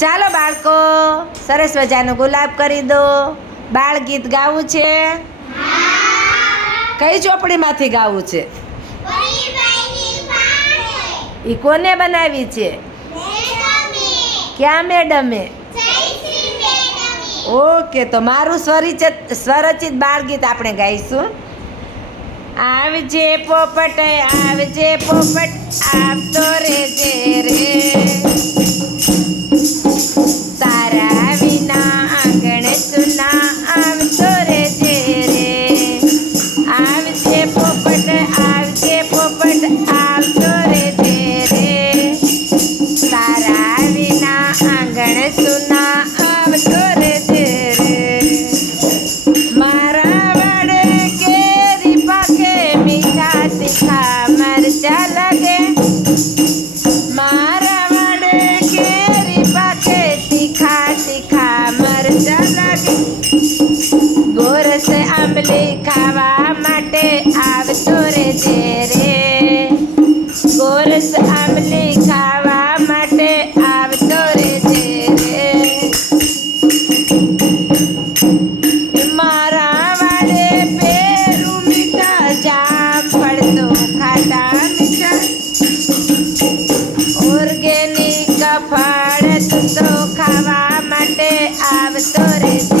ચાલો બાળકો, સરસ મજાનું ગુલાબ કરી દો. બાળ ગીત ગાવું છે? કઈ ચોપડીમાંથી ગાવું છે? ઈ કોને બનાવી છે? ક્યાં મેડમે? ઓકે, તો મારું સ્વરચિત બાળ ગીત આપણે ગાઈશું. આવજે પોપટ, આવજે પોપટ, આવતો રેજે રે, તારા વિના આંગણે સુના આવતો રેજે રે. આવજે પોપટ, આવજે પોપટ, આવતો રેજે રે, તારા વિના આંગણે સુના આવતો રેજે રે. મારા વડે કેરી પાકે, મીઠા તીખા મરચા લાગે. મારા વડે કેરી પાકે, તીખા તીખા મરચા લાગે. ગોરસ આંબલી ખાવા માટે આવતો રેજે રે, ગોરસ આંબલી ખાવા માટે આવતો રેજે રે. મારા વાડે પેરું મીઠા જામફળ તો ખાટા મીઠા, ઓર્ગેનિક ફળ તો ખાવા માટે આવતો રેજે